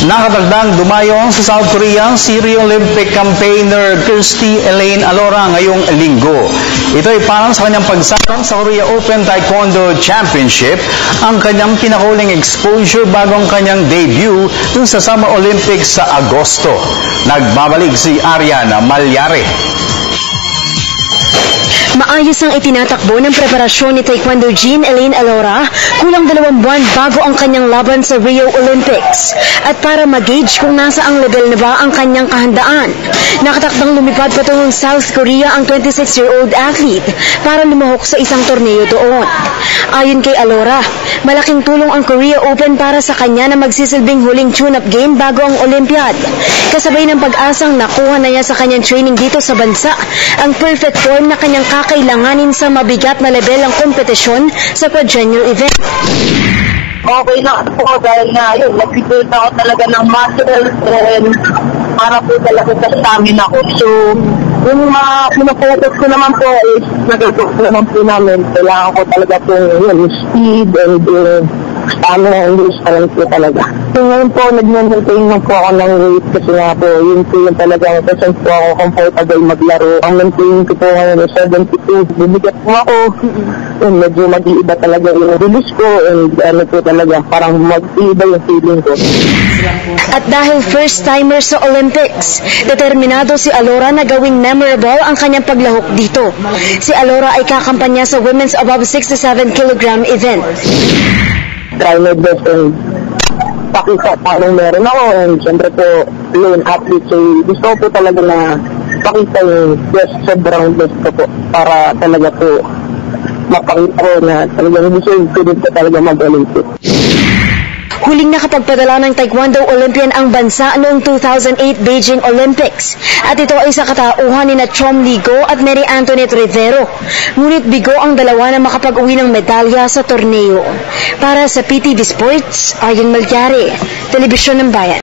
Nakatagdang dumayo sa South Korea si Rio Olympic campaigner Kirstie Elaine Alora ngayong linggo. Ito ay parang sa kanyang pagsakang sa Korea Open Taekwondo Championship, ang kanyang pinakahuling exposure bago ang kanyang debut dun sa Summer Olympics sa Agosto. Nagbabalik si Ariana Malyare. Maayos ang itinatakbo ng preparasyon ni Taekwondo Jean Elaine Alora kulang 2 buwan bago ang kanyang laban sa Rio Olympics. At para mag-gauge kung nasa ang level na ba ang kanyang kahandaan, nakatakdang lumipad patungong South Korea ang 26-year-old athlete para lumahok sa isang torneo doon. Ayon kay Alora, malaking tulong ang Korea Open para sa kanya na magsisilbing huling tune-up game bago ang Olympiad. Kasabay ng pag-asang nakuha na niya sa kanyang training dito sa bansa ang perfect form na kanyang kakailanganin sa mabigat na level ang kompetisyon sa quadrennial event. Okay na po dahil nga yun, nag-build ako talaga ng muscle and para po talaga sa stamina ko. So, yung pinapokus ko naman po is nag-focus naman po namin. Kailangan ko talaga po yun, speed and stamina and use talent po talaga. So ngayon po, nag-maintain na po ako ng weight kasi nga po, yun po yung talagang present po ako comfortable maglaro. Ang maintain ko po ngayon is 72. Bibigat po ako. Yun, medyo mag-iiba talaga yung release ko and ano po talaga, parang mag-iiba yung feeling ko. At dahil first-timer sa Olympics, determinado si Alora na gawing memorable ang kanyang paglahok dito. Si Alora ay kakampanya sa women's above 67 kg event. Try my best and pakita paano meron ako and siyempre po lone athlete, so gusto ko po talaga na pakita yung best, sobrang best ko po para talaga po mapakita ko na talagang deserve ko din po talaga mag-Olympic. Huling nakapagpadala ng Taekwondo Olympian ang bansa noong 2008 Beijing Olympics at ito ay sa katauhan ni Chom Ligo at Mary Antoinette Rivero. Ngunit bigo ang dalawa na makapag-uwi ng medalya sa torneo. Para sa PTV Sports, Ariana Malyare, Telebisyon ng Bayan.